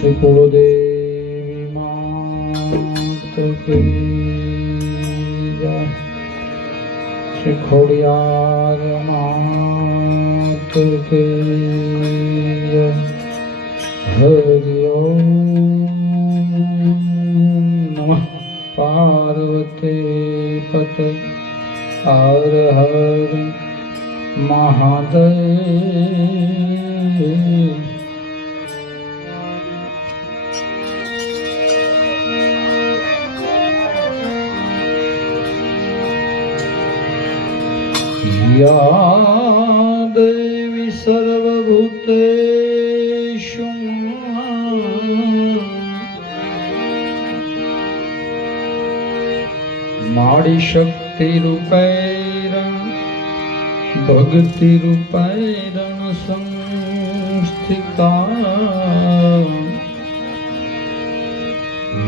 શ્રી કુળદેવી માત કી જય, શ્રી ખોડિયાર માત કી જય. હરિ ઓમ નમઃ પાર્વતી પતે. હર હર મહાદેવ. યા દેવી સર્વભૂતેષુ માડી શક્તિ રૂપૈરણ ભક્તિ રૂપૈરણ સંસ્થિતા.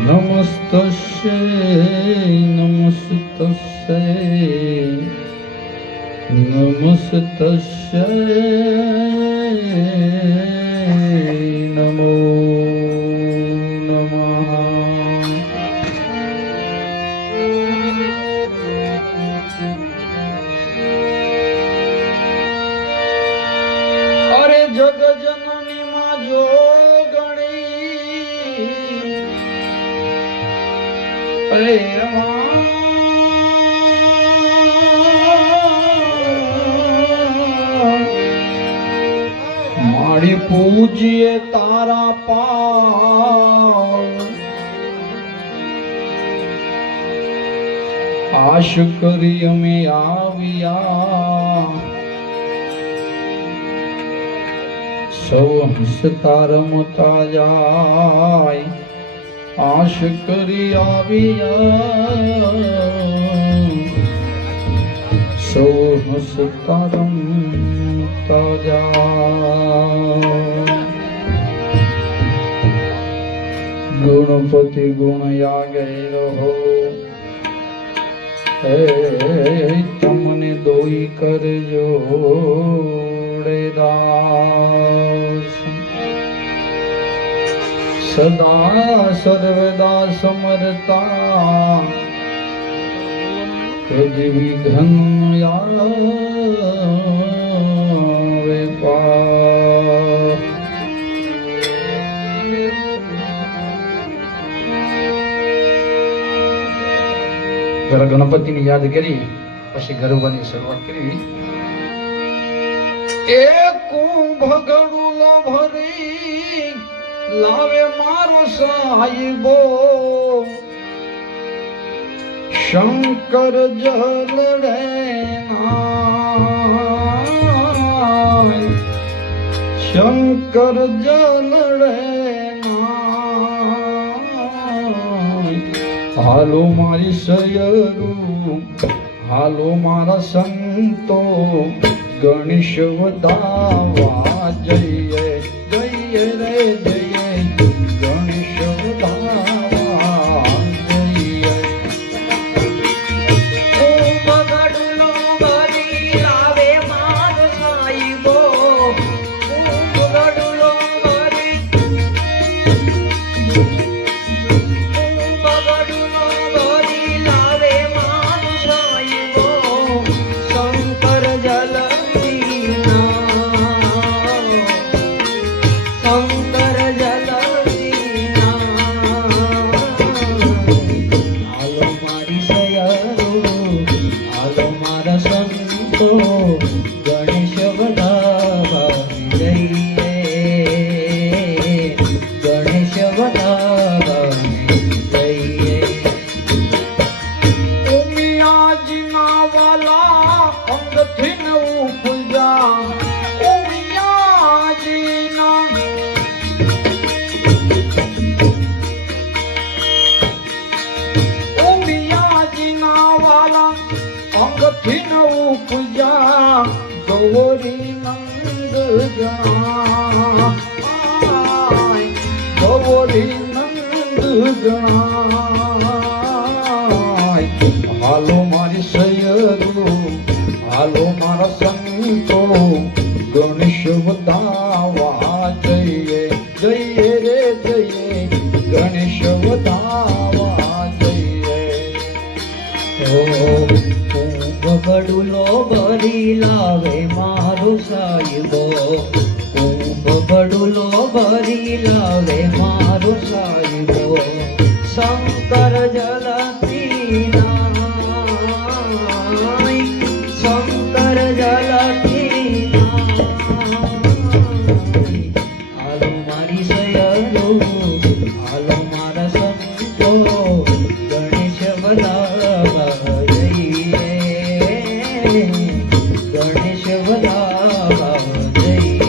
નમસ્તસ્યૈ નમસ્તસ્યૈ નમસ્તસ્યૈ નમો નમઃ. અરે જગ જનની માં જોગણી મારી પૂજીએ તારા પાવ. આશ કરી અમે આવ્યા સૌ હસતા રમતા જાય. આશ કરી આવ્યા સૌ હસતા રમતા જાય. ગુણપતિ ગુણ યાગે રહો હે તમને દોઈ કરજો રે દાસ. સદા સર્વદા સમરતા કદી વિઘ્ન આવે પા. જરા ગણપતિની યાદ કરી પછી ગરબાની શરૂઆત કરી. એ કુંભ ગળુલો ભરી લાવે મારો સાહિબો. શંકર જલડે નાય, શંકર જલડે નાય. હાલો મારી સયરું, હાલો મારા સંતો, ગણેશ વધાવા જઈએ જઈએ રે જઈએ. ગણેશ વધાવા જઈએ. બગડલો ભરી લાવે મારો સાહિબો. બગડલો ભરી લાવે મારો સાહિબો. શંકર જલદી શંકર જલદી હાલો મારી સયારો, હાલો મારા સંતો, ગણેશ વધાવા જઈએ. ગણેશ વધાવા જઈએ. ઉમિયાજીના વાલા અંગથી નવું પૂજા. ઉમિયાજીના વાલા અંગથી નવું પૂજા. ગૌરી નંદ ગણા, ગૌરી નંદ ગણા. હાલો મારી સયરું, હાલો મારા સંતો, ગણેશ વધાવા જઈએ જઈએ રે જઈએ. ભરી લાવે મારો સાહેબો કુંભ બડુલો ભરી લાવે મારો સાહેબો શંકર જલ પીના શંકર જલ પીના હાલો મારી સયરો હાલો મારા સંતો ગણેશ વધાવા જઈએ ગણેશ વધાવા જઈએ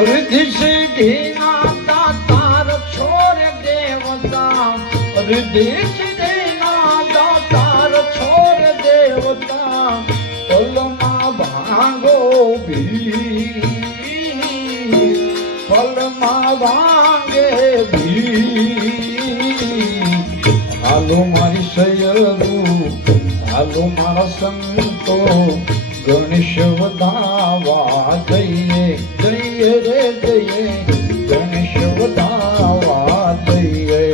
रिद्धि सिद्धि नाता तार छोर देवता रिद्धि सिद्धि नाता तार छोर देवता पलमा भांगो भी पलमा भांगे भी हालो मारी सयरू हालो मारा संतो गणेश वधावा जइए जइए रे जइए गणेश वधावा जइए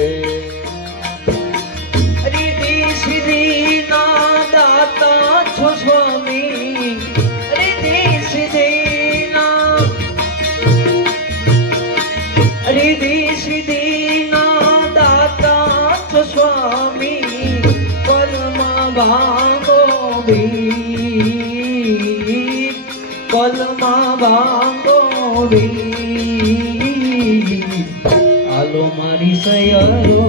रिद्धि सिद्धि ना दाता छो स्वामी रिद्धि सिद्धि ना रिद्धि सिद्धि ना दाता छो स्वामी पलमा भांगो भी पलमा भांगो भी हालो मारी सयरो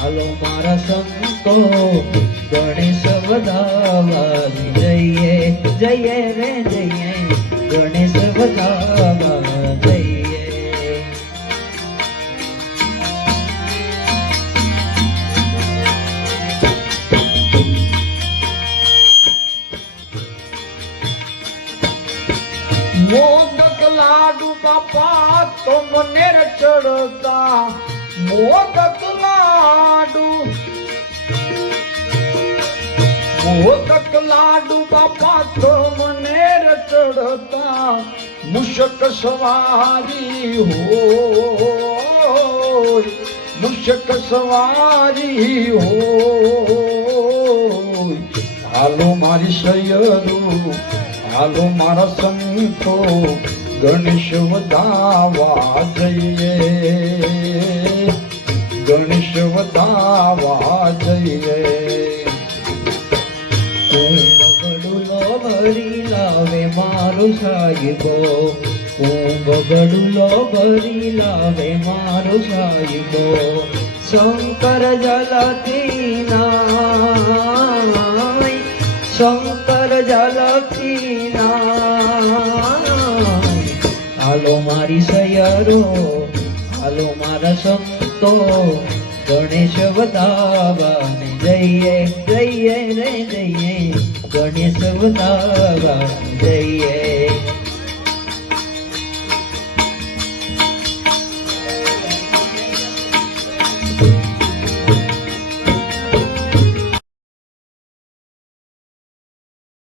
हालो मारा संतो गणेश वधावा जइए जइए रे जइए गणेश वधावा जइए मोदक लाडू बापा तो मनेर चढ़ता मोदक लाडू बापा तो मनेर चढ़ता मुशक सवारी हो मुशक सवारी हो हालो मारी सयरू हालो मारा संतो गणेश वधावा जइए गणेश वधावा जइए કુંભ ગડુલો ભરી લાવે મારો સાહેબો કુંભ ગડુલો ભરી લાવે મારો સાહેબો શંકર જલથી નાય શંકર જલથી નાય હાલો મારી સયરો હાલો મારા સંતો ગણેશ વધાવાને જઈએ જઈએ રે જઈએ ગણેશ વધાવા જઈએ